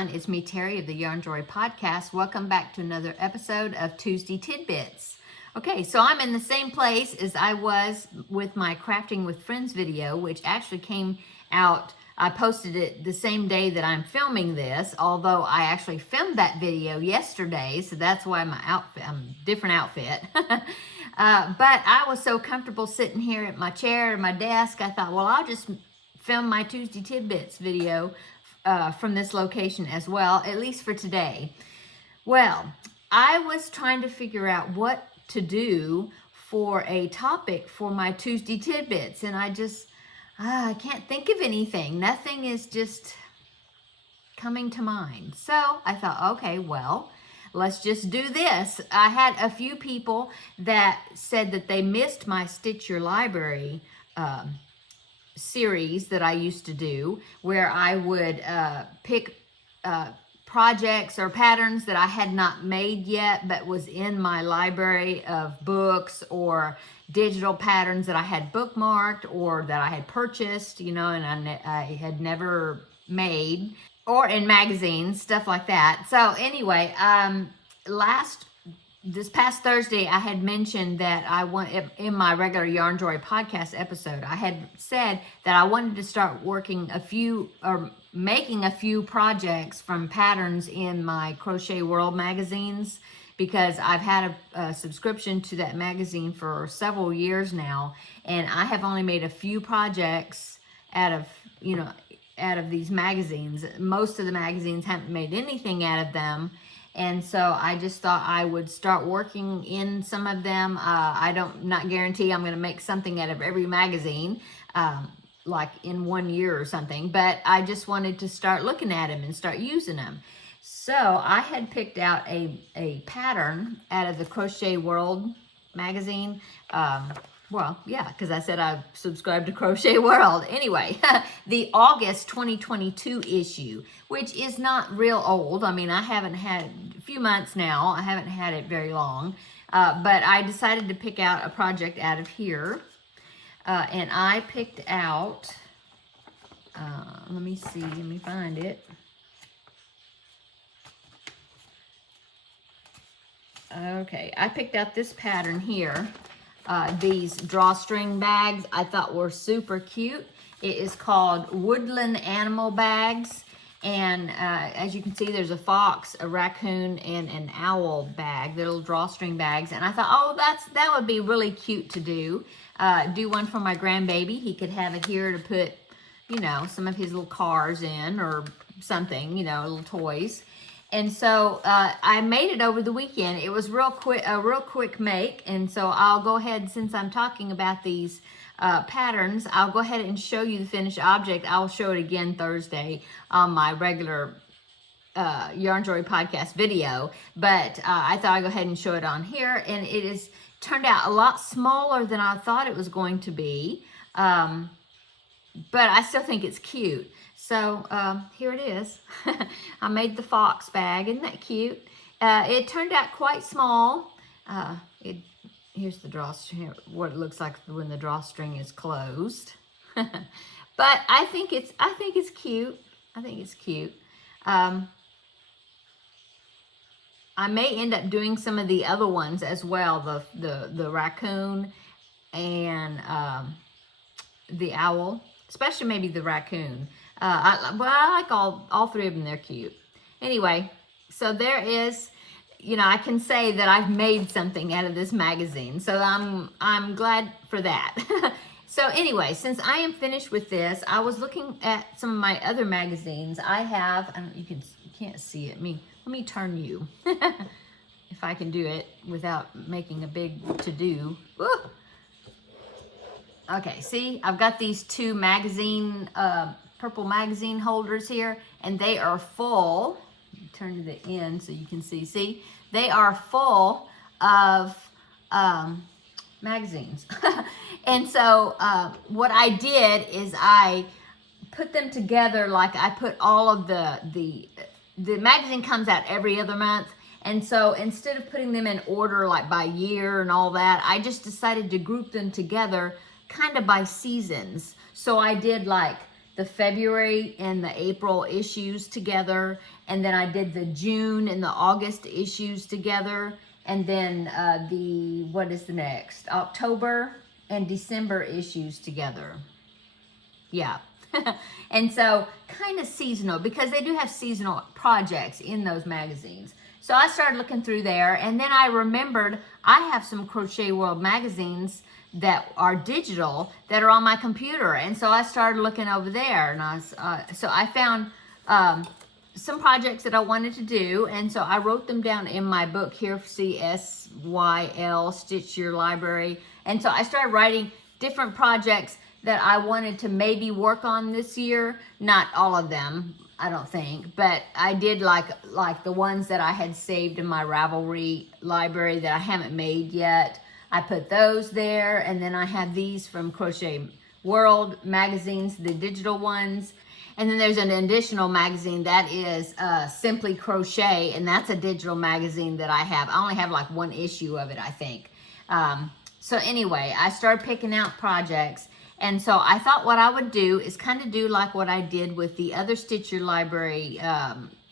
everyone. It's me, Terri of the Yarn Joy Podcast. Welcome back to another episode of Tuesday Tidbits. Okay, so I'm in the same place as I was with my Crafting with Friends video, which actually came out. I posted it the same day that I'm filming this, although I actually filmed that video yesterday, so that's why I'm different outfit. But I was so comfortable sitting here at my chair and my desk, I thought, well, I'll just film my Tuesday Tidbits video from this location as well, at least for today. Well, I was trying to figure out what to do for a topic for my Tuesday Tidbits, and I can't think of anything. Nothing is just coming to mind. So I thought, okay, well, let's just do this. I had a few people that said that they missed my Stitch Your Library series that I used to do, where I would pick projects or patterns that I had not made yet but was in my library of books, or digital patterns that I had bookmarked or that I had purchased, and I had never made, or in magazines, stuff like that. So anyway, this past Thursday, I had mentioned that in my regular Yarn Joy podcast episode, I had said that I wanted to start making a few projects from patterns in my Crochet World magazines, because I've had a subscription to that magazine for several years now, and I have only made a few projects out of these magazines. Most of the magazines haven't made anything out of them. And so I just thought I would start working in some of them. Not guarantee I'm going to make something out of every magazine, like in 1 year or something, but I just wanted to start looking at them and start using them. So I had picked out a pattern out of the Crochet World magazine. Because I said I subscribed to Crochet World. Anyway, the August 2022 issue, which is not real old. I mean, I haven't had a few months now. I haven't had it very long. But I decided to pick out a project out of here. And I picked out, let me find it. Okay, I picked out this pattern here. These drawstring bags I thought were super cute. It is called Woodland Animal Bags, and as you can see, there's a fox, a raccoon, and an owl bag, little drawstring bags. And I thought, oh, that would be really cute to do. Do one for my grandbaby. He could have it here to put, some of his little cars in, or something, little toys. And so I made it over the weekend. It was a real quick make. And so I'll go ahead, since I'm talking about these patterns, I'll go ahead and show you the finished object. I'll show it again Thursday on my regular Yarn Joy podcast video. But I thought I'd go ahead and show it on here. And it is turned out a lot smaller than I thought it was going to be. But I still think it's cute. So here it is. I made the fox bag. Isn't that cute? It turned out quite small. Here's the drawstring, what it looks like when the drawstring is closed. But I think it's cute. I think it's cute. I may end up doing some of the other ones as well. The raccoon and the owl, especially maybe the raccoon. I like all three of them. They're cute. Anyway, so there is, I can say that I've made something out of this magazine. So I'm glad for that. So anyway, since I am finished with this, I was looking at some of my other magazines. I have, you can't see it. Let me turn you, if I can do it without making a big to-do. Okay, see, I've got these two purple magazine holders here, and they are full. Turn to the end so you can see. See, they are full of magazines. And so what I did is I put them together, like I put all of the magazine comes out every other month. And so instead of putting them in order like by year and all that, I just decided to group them together kind of by seasons. So I did like the February and the April issues together, and then I did the June and the August issues together, and then what is the next? October and December issues together. Yeah. And so kind of seasonal, because they do have seasonal projects in those magazines. So I started looking through there, and then I remembered I have some Crochet World magazines that are digital that are on my computer, and so I started looking over there, and so I found some projects that I wanted to do, and so I wrote them down in my book here, CSYL, Stitch Your Library, and so I started writing different projects that I wanted to maybe work on this year. Not all of them, I don't think, but I did like the ones that I had saved in my Ravelry library that I haven't made yet. I put those there, and then I have these from Crochet World magazines, the digital ones. And then there's an additional magazine that is Simply Crochet, and that's a digital magazine that I have. I only have like one issue of it, I think. So anyway, I started picking out projects. And so I thought what I would do is kind of do like what I did with the other Stitch Your Library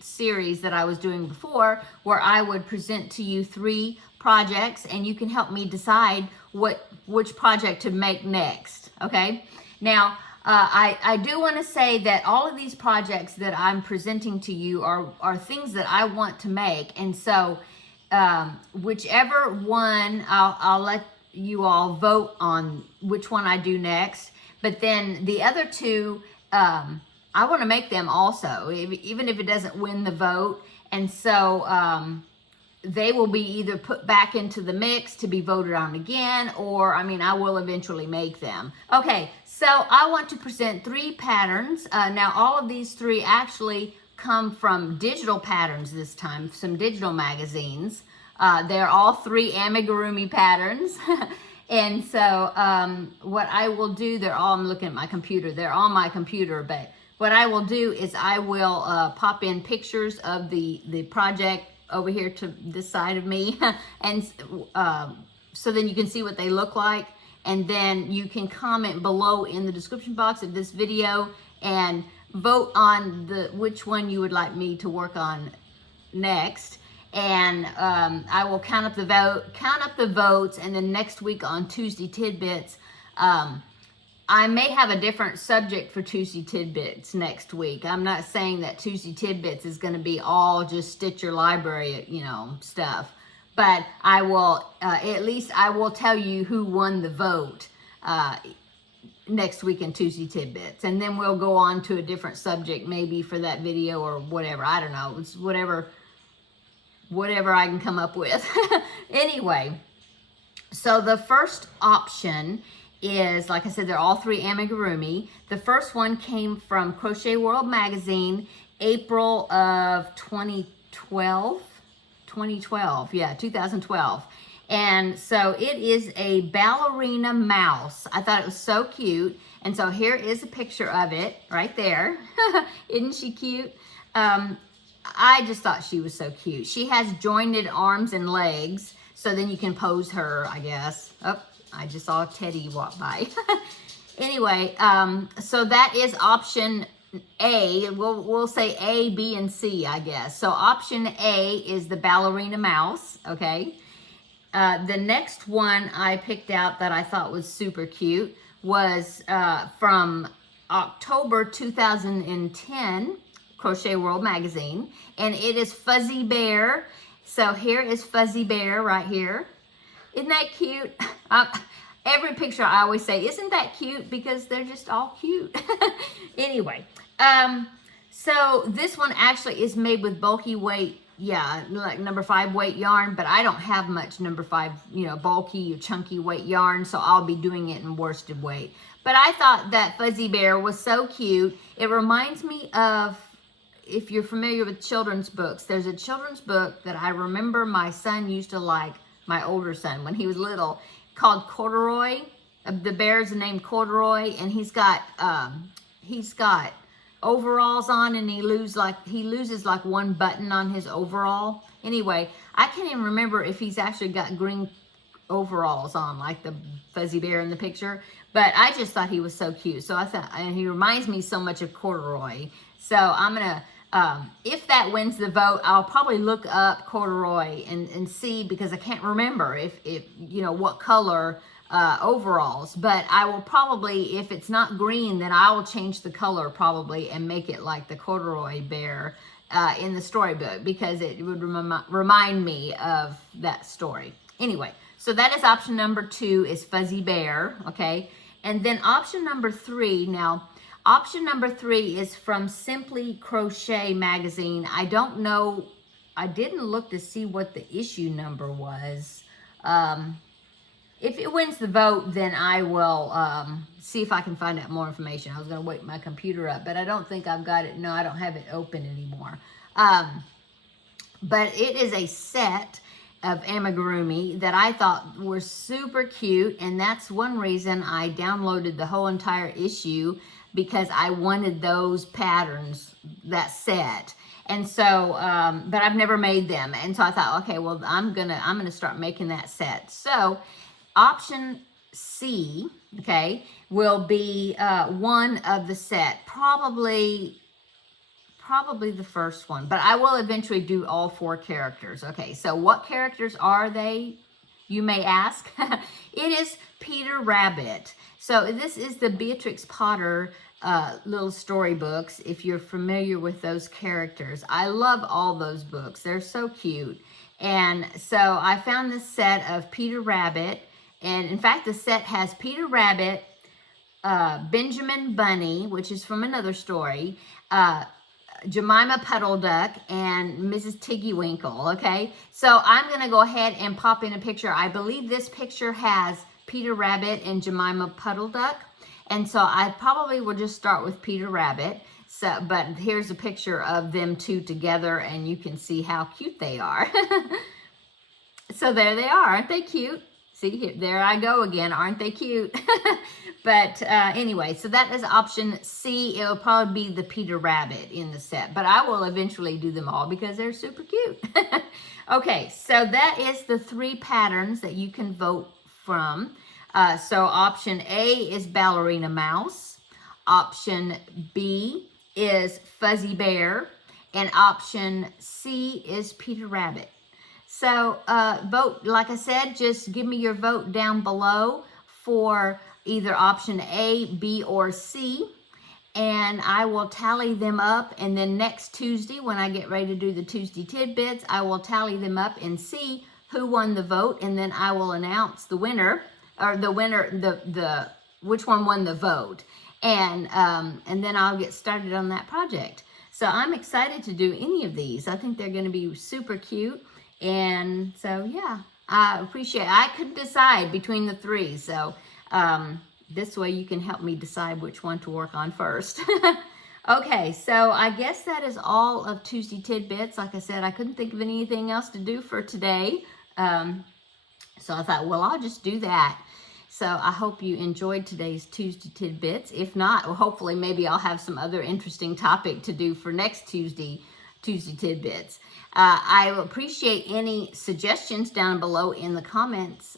series that I was doing before, where I would present to you 3 projects, and you can help me decide which project to make next, okay? Now, I do want to say that all of these projects that I'm presenting to you are things that I want to make, and so whichever one, I'll let you all vote on which one I do next. But then the other 2, I want to make them also, even if it doesn't win the vote. And so they will be either put back into the mix to be voted on again, or I will eventually make them. Okay, so I want to present 3 patterns. Now all of these 3 actually come from digital patterns this time, some digital magazines. They're all 3 amigurumi patterns. And so what I will do, I'm looking at my computer, they're on my computer, but what I will do is I will pop in pictures of the project over here to this side of me, and so then you can see what they look like, and then you can comment below in the description box of this video and vote on which one you would like me to work on next. And I will count up the votes, and then next week on Tuesday Tidbits, I may have a different subject for Tuesday Tidbits next week. I'm not saying that Tuesday Tidbits is going to be all just Stitch Your Library, stuff, but I will at least I will tell you who won the vote next week in Tuesday Tidbits, and then we'll go on to a different subject maybe for that video or whatever. I don't know. It's whatever I can come up with. Anyway, so the first option is, like I said, they're all 3 amigurumi. The first one came from Crochet World magazine, April of 2012. 2012. And so it is a ballerina mouse. I thought it was so cute. And so here is a picture of it right there. Isn't she cute? I just thought she was so cute. She has jointed arms and legs, so then you can pose her, I guess. Oh, I just saw Teddy walk by. Anyway, so that is option A. We'll say A, B, and C, I guess. So option A is the ballerina mouse, okay? The next one I picked out that I thought was super cute was from October 2010, Crochet World magazine, and it is Fuzzy Bear. So here is Fuzzy Bear right here. Isn't that cute? Every picture I always say, isn't that cute? Because they're just all cute. Anyway, so this one actually is made with bulky weight, like number 5 weight yarn, but I don't have much number 5, bulky or chunky weight yarn, so I'll be doing it in worsted weight. But I thought that Fuzzy Bear was so cute. It reminds me of, if you're familiar with children's books, there's a children's book that I remember my son used to like, my older son, when he was little, called Corduroy. The bear's named Corduroy, and he's got overalls on, and he loses like one button on his overall. Anyway, I can't even remember if he's actually got green overalls on, like the fuzzy bear in the picture. But I just thought he was so cute. So I thought, and he reminds me so much of Corduroy. So I'm gonna, if that wins the vote, I'll probably look up Corduroy and see, because I can't remember if you know, what color overalls. But I will probably, if it's not green, then I will change the color probably and make it like the Corduroy bear in the storybook, because it would remind me of that story. Anyway, so that is option number 2, is Fuzzy Bear, okay? And then option number 3, now, option number 3 is from Simply Crochet magazine. I don't know, I didn't look to see what the issue number was. If it wins the vote, then I will see if I can find out more information. I was going to wake my computer up, but I don't think I've got it. No, I don't have it open anymore. But it is a set of amigurumi that I thought were super cute, and that's one reason I downloaded the whole entire issue, because I wanted those patterns, that set. And so, but I've never made them, and so I thought, okay, well, I'm gonna start making that set. So option C, okay, will be one of the set, probably the first one, but I will eventually do all 4 characters. Okay, so what characters are they, you may ask? It is Peter Rabbit. So this is the Beatrix Potter little storybooks, if you're familiar with those characters. I love all those books. They're so cute. And so I found this set of Peter Rabbit, and in fact, the set has Peter Rabbit, Benjamin Bunny, which is from another story, Jemima Puddle Duck, and Mrs. Tiggy Winkle, okay? So I'm going to go ahead and pop in a picture. I believe this picture has Peter Rabbit and Jemima Puddle Duck, and so I probably will just start with Peter Rabbit. So, but here's a picture of them two together, and you can see how cute they are. So there they are. Aren't they cute? See, here, there I go again. Aren't they cute? But anyway, so that is option C. It'll probably be the Peter Rabbit in the set, but I will eventually do them all because they're super cute. Okay, so that is the 3 patterns that you can vote from. So option A is Ballerina Mouse. Option B is Fuzzy Bear. And option C is Peter Rabbit. So vote, like I said, just give me your vote down below for either option A, B, or C, and I will tally them up, and then next Tuesday, when I get ready to do the Tuesday Tidbits, I will tally them up and see who won the vote, and then I will announce the winner, or the winner, which one won the vote, and then I'll get started on that project. So I'm excited to do any of these. I think they're going to be super cute, and so yeah, I appreciate it. I couldn't decide between the 3, so this way you can help me decide which one to work on first. Okay, so I guess that is all of Tuesday Tidbits. Like I said, I couldn't think of anything else to do for today. So I thought, well, I'll just do that. So I hope you enjoyed today's Tuesday Tidbits. If not, well, hopefully maybe I'll have some other interesting topic to do for next Tuesday Tidbits. I appreciate any suggestions down below in the comments.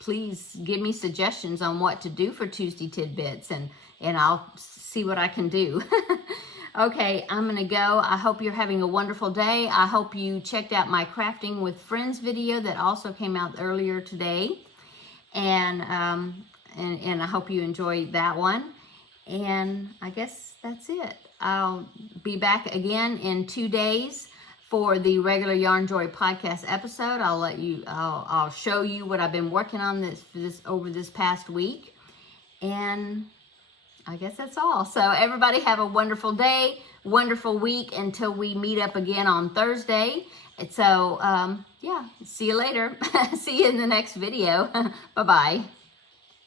Please give me suggestions on what to do for Tuesday Tidbits, and I'll see what I can do. Okay, I'm going to go. I hope you're having a wonderful day. I hope you checked out my Crafting with Friends video that also came out earlier today. And I hope you enjoyed that one. And I guess that's it. I'll be back again in 2 days for the regular Yarn Joy podcast episode. I'll show you what I've been working on over this past week. And I guess that's all. So everybody have a wonderful day, wonderful week until we meet up again on Thursday. And so, yeah, see you later. See you in the next video. Bye-bye.